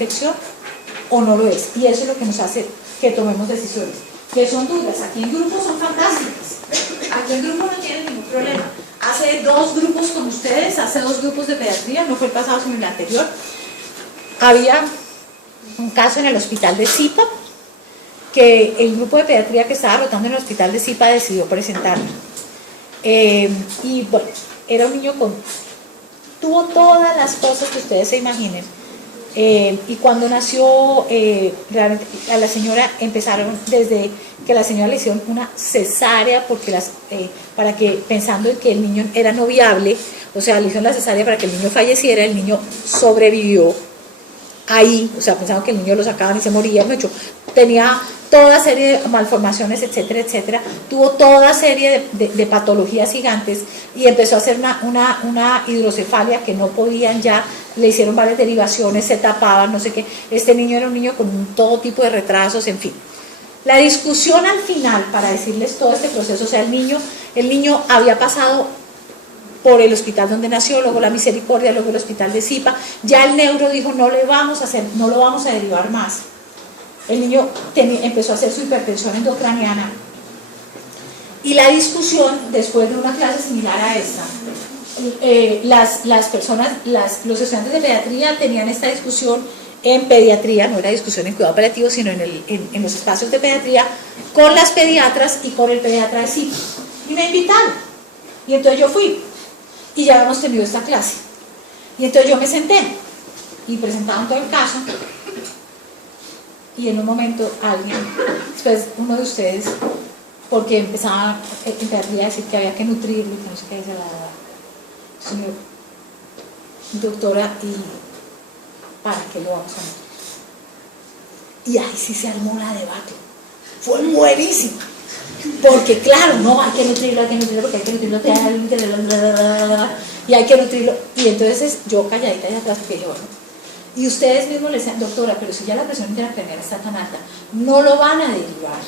infección o no lo es. Y eso es lo que nos hace que tomemos decisiones, que son duras. Aquí en grupo son fantásticas. Aquí en grupo no tienen ningún problema. Hace 2 grupos con ustedes, hace 2 grupos de pediatría, no fue el pasado sino el anterior. Había un caso en el hospital de Zipa, que el grupo de pediatría que estaba rotando en el hospital de Zipa decidió presentarlo. Y bueno, era un niño tuvo todas las cosas que ustedes se imaginen. Y cuando nació, realmente a la señora empezaron desde que la señora le hicieron una cesárea, porque pensando en que el niño era no viable, o sea, le hicieron la cesárea para que el niño falleciera, el niño sobrevivió ahí, o sea, pensaban que el niño lo sacaban y se moría, tenía toda serie de malformaciones, etcétera, etcétera, tuvo toda serie de patologías gigantes y empezó a hacer una hidrocefalia que no podían ya, le hicieron varias derivaciones, se tapaban, no sé qué. Este niño era un niño con todo tipo de retrasos, en fin. La discusión al final, para decirles todo este proceso, o sea, el niño había pasado por el hospital donde nació, luego la Misericordia, luego el hospital de Zipa, ya el neuro dijo no lo vamos a derivar más. El niño empezó a hacer su hipertensión endocraniana. Y la discusión, después de una clase similar a esta, los estudiantes de pediatría tenían esta discusión en pediatría, no era discusión en cuidado paliativo, sino en los espacios de pediatría, con las pediatras y con el pediatra de Zipa. Y me invitaron. Y entonces yo fui. Y ya habíamos tenido esta clase. Y entonces yo me senté y presentaban todo el caso. Y en un momento alguien, después uno de ustedes, porque empezaba en pediatría a decir que había que nutrirlo, que no sé qué, dice señor, doctora, ¿y para qué lo vamos a nutrir? Y ahí sí se armó la debate. Fue buenísimo. Porque claro, no, hay que nutrirlo, porque hay que nutrirlo, y hay que nutrirlo. Y entonces yo calladita y atrás, porque yo, bueno, y ustedes mismos le decían, doctora, pero si ya la presión intracraneal está tan alta, no lo van a derivar.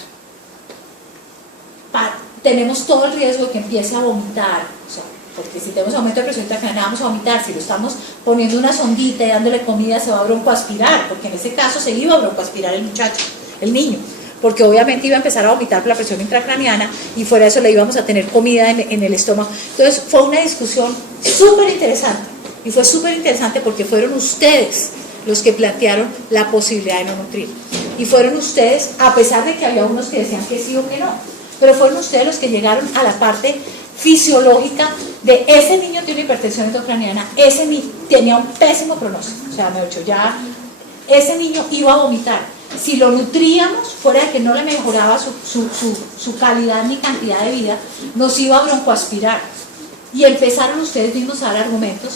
Tenemos todo el riesgo de que empiece a vomitar, o sea, porque si tenemos aumento de presión intracraneal vamos a vomitar, si lo estamos poniendo una sondita y dándole comida se va a broncoaspirar, porque en ese caso se iba a broncoaspirar el muchacho, el niño, porque obviamente iba a empezar a vomitar por la presión intracraneana y fuera de eso le íbamos a tener comida en el estómago. Entonces fue una discusión súper interesante, y fue súper interesante porque fueron ustedes los que plantearon la posibilidad de no nutrir, y fueron ustedes, a pesar de que había unos que decían que sí o que no, pero fueron ustedes los que llegaron a la parte fisiológica de ese niño tiene hipertensión endocraniana, ese niño tenía un pésimo pronóstico, o sea, ya ese niño iba a vomitar. Si lo nutríamos, fuera de que no le mejoraba su calidad ni cantidad de vida, nos iba a broncoaspirar. Y empezaron ustedes mismos a dar argumentos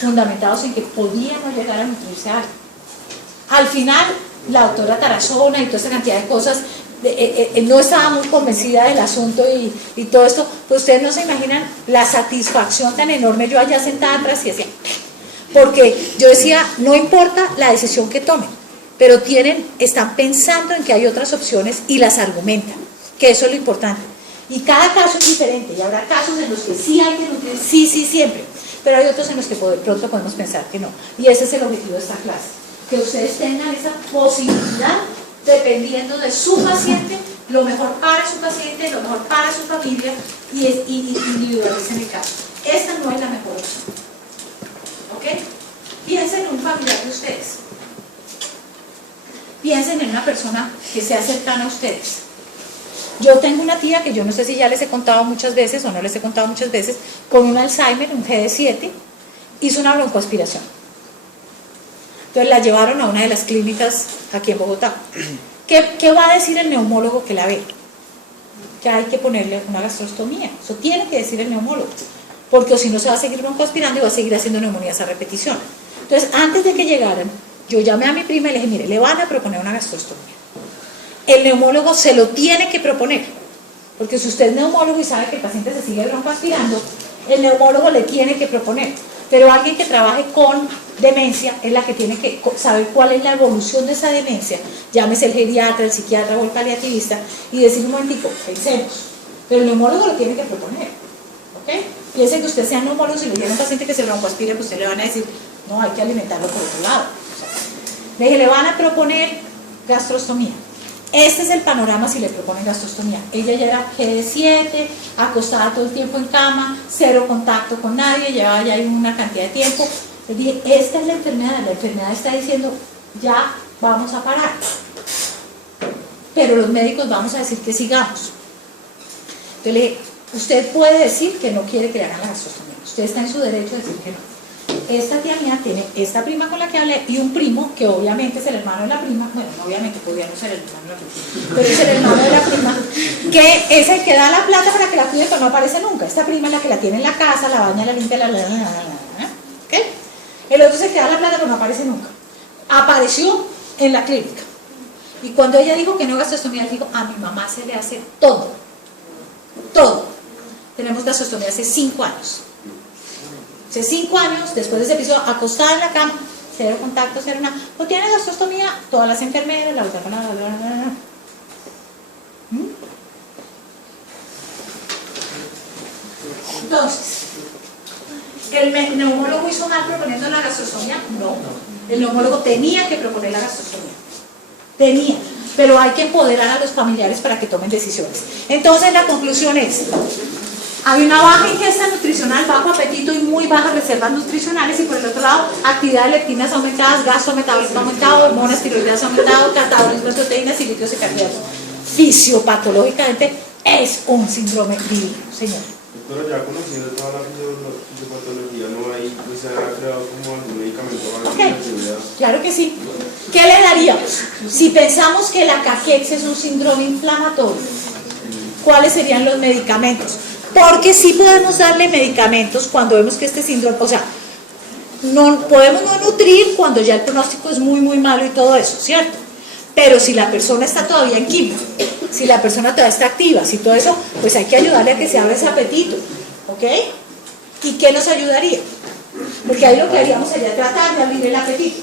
fundamentados en que podíamos llegar a nutrirse algo. Al final, la doctora Tarazona y toda esa cantidad de cosas, no estaba muy convencida del asunto y todo esto, pues ustedes no se imaginan la satisfacción tan enorme. Yo allá sentada atrás y decía, porque yo decía, no importa la decisión que tomen, pero están pensando en que hay otras opciones y las argumentan, que eso es lo importante. Y cada caso es diferente, y habrá casos en los que sí hay que nutrir, sí, siempre, pero hay otros en los que pronto podemos pensar que no. Y ese es el objetivo de esta clase, que ustedes tengan esa posibilidad, dependiendo de su paciente, lo mejor para su paciente, lo mejor para su familia, y individualicen el caso. Esta no es la mejor opción. ¿Ok? Piensen en un familiar de ustedes. Piensen en una persona que sea cercana a ustedes. Yo tengo una tía que yo no sé si ya les he contado muchas veces o no les he contado muchas veces, con un Alzheimer, un GD7, hizo una broncoaspiración. Entonces la llevaron a una de las clínicas aquí en Bogotá. ¿Qué va a decir el neumólogo que la ve? Que hay que ponerle una gastrostomía. Eso tiene que decir el neumólogo, porque si no se va a seguir broncoaspirando y va a seguir haciendo neumonías a repetición. Entonces, antes de que llegaran, yo llamé a mi prima y le dije, mire, le van a proponer una gastrostomía. El neumólogo se lo tiene que proponer, porque si usted es neumólogo y sabe que el paciente se sigue broncoaspirando, el neumólogo le tiene que proponer. Pero alguien que trabaje con demencia es la que tiene que saber cuál es la evolución de esa demencia, llámese el geriatra, el psiquiatra o el paliativista, y decir un momentico, pensemos, pero el neumólogo lo tiene que proponer. ¿Ok? Piense que usted sea neumólogo, si le llega a un paciente que se broncoaspire, pues usted le van a decir, no, hay que alimentarlo por otro lado. Le dije, le van a proponer gastrostomía. Este es el panorama si le proponen gastrostomía. Ella ya era GD7, acostada todo el tiempo en cama, cero contacto con nadie, llevaba ya una cantidad de tiempo. Le dije, esta es la enfermedad está diciendo, ya vamos a parar. Pero los médicos vamos a decir que sigamos. Entonces le dije, usted puede decir que no quiere que le hagan la gastrostomía. Usted está en su derecho de decir que no. Esta tía mía tiene esta prima con la que hablé y un primo que obviamente es el hermano de la prima, bueno, obviamente podría no ser el hermano de la prima, pero es el hermano de la prima, que es el que da la plata para que la cuide, pero no aparece nunca. Esta prima es la que la tiene en la casa, la baña, la limpia, ¿ok? El otro es el que da la plata, pero no aparece nunca. Apareció en la clínica. Y cuando ella dijo que no gastrostomía, dijo, a mi mamá se le hace todo. Todo. Tenemos gastrostomía hace 5 años. Hace 5 años, después de ese episodio, acostada en la cama, cero contacto, cero nada. ¿No tiene gastrostomía? Todas las enfermeras, la otra, Entonces, ¿el neumólogo hizo mal proponiendo la gastrostomía? No. El neumólogo tenía que proponer la gastrostomía. Tenía. Pero hay que empoderar a los familiares para que tomen decisiones. Entonces, la conclusión es: hay una baja ingesta nutricional, bajo apetito y muy bajas reservas nutricionales, y por el otro lado, actividad de leptinas aumentadas, gasto metabólico aumentado, hormonas tiroideas aumentado, catabolismo de proteínas y líquidos y carbohidratos. Fisiopatológicamente es un síndrome divino, señor. Doctora, ya conociendo toda la fisiopatología, ¿no hay, pues, se ha creado como algún medicamento para la actividad? Claro que sí. ¿Qué le daríamos? Si pensamos que la caquexia es un síndrome inflamatorio, ¿cuáles serían los medicamentos? Porque sí podemos darle medicamentos cuando vemos que este síndrome, o sea, no podemos no nutrir cuando ya el pronóstico es muy, muy malo y todo eso, ¿cierto? Pero si la persona está todavía en quimio, si la persona todavía está activa, si todo eso, pues hay que ayudarle a que se abra ese apetito, ¿ok? ¿Y qué nos ayudaría? Porque ahí lo que haríamos sería tratar de abrir el apetito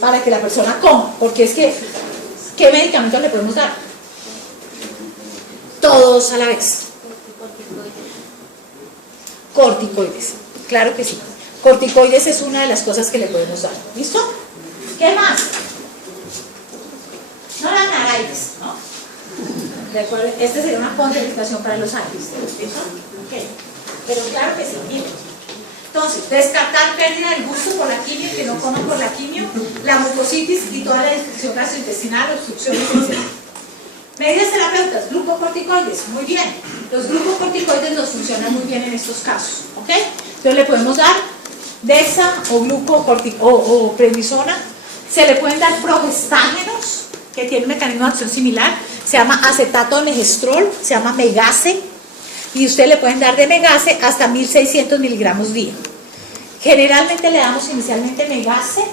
para que la persona coma, porque es que, ¿qué medicamentos le podemos dar? Todos a la vez. Corticoides, claro que sí. Corticoides es una de las cosas que le podemos dar. ¿Listo? ¿Qué más? No la naraides, ¿no? ¿De acuerdo? Esta sería una contraindicación para los ángeles. ¿Listo? Ok. Pero claro que sí, miren. Entonces, descartar pérdida del gusto por la quimio, que no coman por la quimio, la mucositis y toda la infección gastrointestinal, obstrucciones, etc. Medidas terapeutas, glucocorticoides, muy bien. Los glucocorticoides nos funcionan muy bien en estos casos, ¿ok? Entonces le podemos dar dexa o prednisona. Se le pueden dar progestágenos, que tienen un mecanismo de acción similar. Se llama acetato de megestrol, se llama Megase. Y usted le pueden dar de Megase hasta 1600 miligramos día. Generalmente le damos inicialmente Megase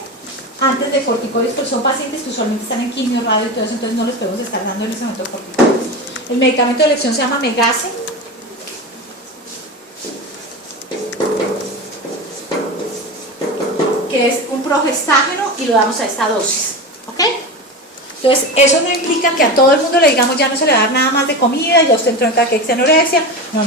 antes de corticoides, porque son pacientes que usualmente están en quimio, radio y todo eso, entonces no les podemos estar dando en ese momento corticoides. El medicamento de elección se llama Megase. Que es un progestágeno y lo damos a esta dosis, ¿ok? Entonces, eso no implica que a todo el mundo le digamos ya no se le va a dar nada más de comida, ya usted entró en caquexia, anorexia, no.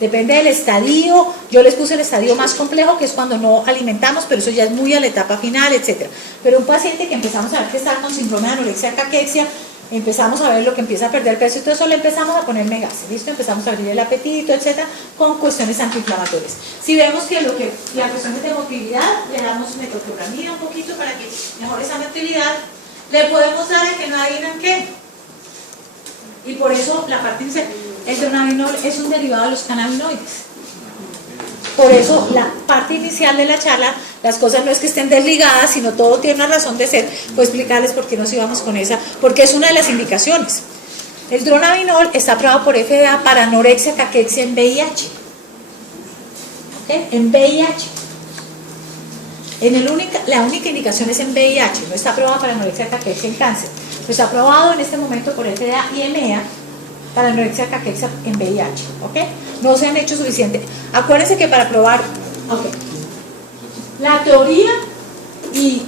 Depende del estadio. Yo les puse el estadio más complejo, que es cuando no alimentamos, pero eso ya es muy a la etapa final, etc. Pero un paciente que empezamos a ver que está con síndrome de anorexia, caquexia, empezamos a ver lo que empieza a perder peso y todo eso, le empezamos a poner Megase, ¿listo? Empezamos a abrir el apetito, etc., con cuestiones antiinflamatorias. Si vemos que lo que la persona es de motilidad, le damos metoclopramida un poquito para que mejore esa motilidad. Le podemos dar el que no adivinan qué. Y por eso la parte inicial, el dronabinol es un derivado de los cannabinoides. Por eso la parte inicial de la charla, las cosas no es que estén desligadas, sino todo tiene una razón de ser. Voy a explicarles por qué nos íbamos con esa, porque es una de las indicaciones. El dronabinol está aprobado por FDA para anorexia, caquexia en VIH. ¿Ok? En VIH. La única indicación es en VIH, no está aprobada para anorexia, caquexia en cáncer. Pero está aprobado en este momento por FDA y EMEA para anorexia, caquexia en VIH, ¿ok? No se han hecho suficiente. Acuérdense que para probar, ok, la teoría y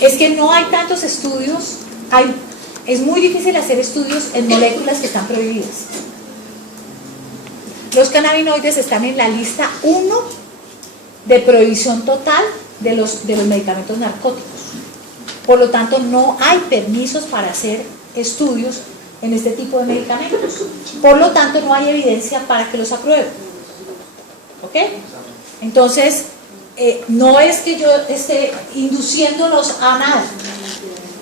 es que no hay tantos estudios, es muy difícil hacer estudios en moléculas que están prohibidas. Los cannabinoides están en la lista 1 de prohibición total de los medicamentos narcóticos. Por lo tanto, no hay permisos para hacer estudios en este tipo de medicamentos. Por lo tanto, no hay evidencia para que los aprueben. ¿Ok? Entonces, no es que yo esté induciéndolos a nada,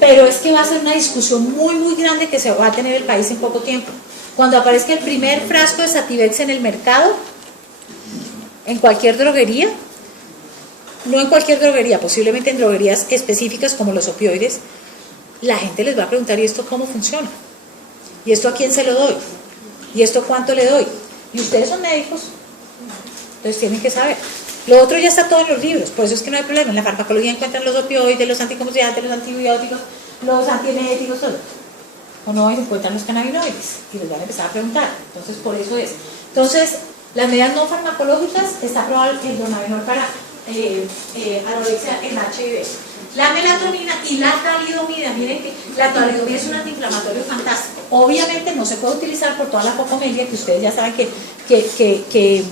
pero es que va a ser una discusión muy, muy grande que se va a tener el país en poco tiempo. Cuando aparezca el primer frasco de Sativex en el mercado, en cualquier droguería, no en cualquier droguería, posiblemente en droguerías específicas como los opioides, la gente les va a preguntar, ¿y esto cómo funciona? ¿Y esto a quién se lo doy? ¿Y esto cuánto le doy? Y ustedes son médicos, entonces tienen que saber. Lo otro ya está todo en los libros, por eso es que no hay problema. En la farmacología encuentran los opioides, los anticonvulsivantes, los antibióticos, los antieméticos, todo. O no encuentran los cannabinoides y les van a empezar a preguntar. Entonces, por eso es. Entonces, las medidas no farmacológicas, está aprobado el Donavenol para anorexia en HIV. La melatonina y la talidomida, miren que la talidomida es un antiinflamatorio fantástico. Obviamente no se puede utilizar por toda la focomelia que ustedes ya saben que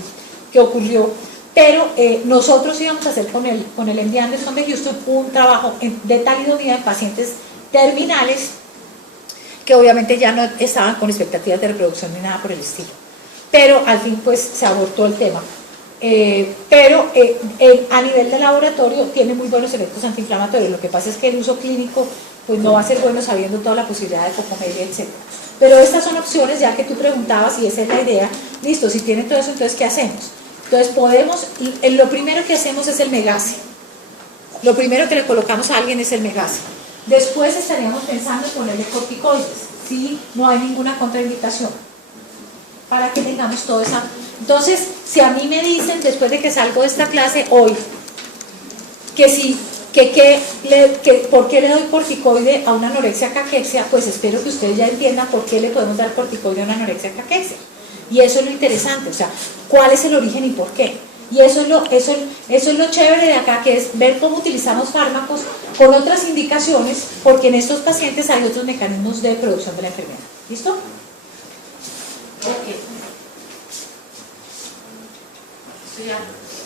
ocurrió, pero nosotros íbamos a hacer con el MD Anderson de Houston un trabajo de talidomida en pacientes terminales que obviamente ya no estaban con expectativas de reproducción ni nada por el estilo, pero al fin pues se abortó el tema. A nivel de laboratorio tiene muy buenos efectos antiinflamatorios. Lo que pasa es que el uso clínico pues no va a ser bueno sabiendo toda la posibilidad de focomelia, etc. Pero estas son opciones, ya que tú preguntabas y esa es la idea. Listo, si tienen todo eso, entonces ¿qué hacemos? Entonces podemos, lo primero que hacemos es el Megasi. Lo primero que le colocamos a alguien es el Megasi. Después estaríamos pensando en ponerle corticoides, si no hay ninguna contraindicación, para que tengamos todo eso. Entonces, si a mí me dicen, después de que salgo de esta clase hoy, ¿por qué le doy corticoide a una anorexia caquexia? Pues espero que ustedes ya entiendan por qué le podemos dar corticoide a una anorexia caquexia. Y eso es lo interesante, o sea, cuál es el origen y por qué. Y eso es lo chévere de acá, que es ver cómo utilizamos fármacos con otras indicaciones, porque en estos pacientes hay otros mecanismos de producción de la enfermedad. ¿Listo? Ok. Esto ya.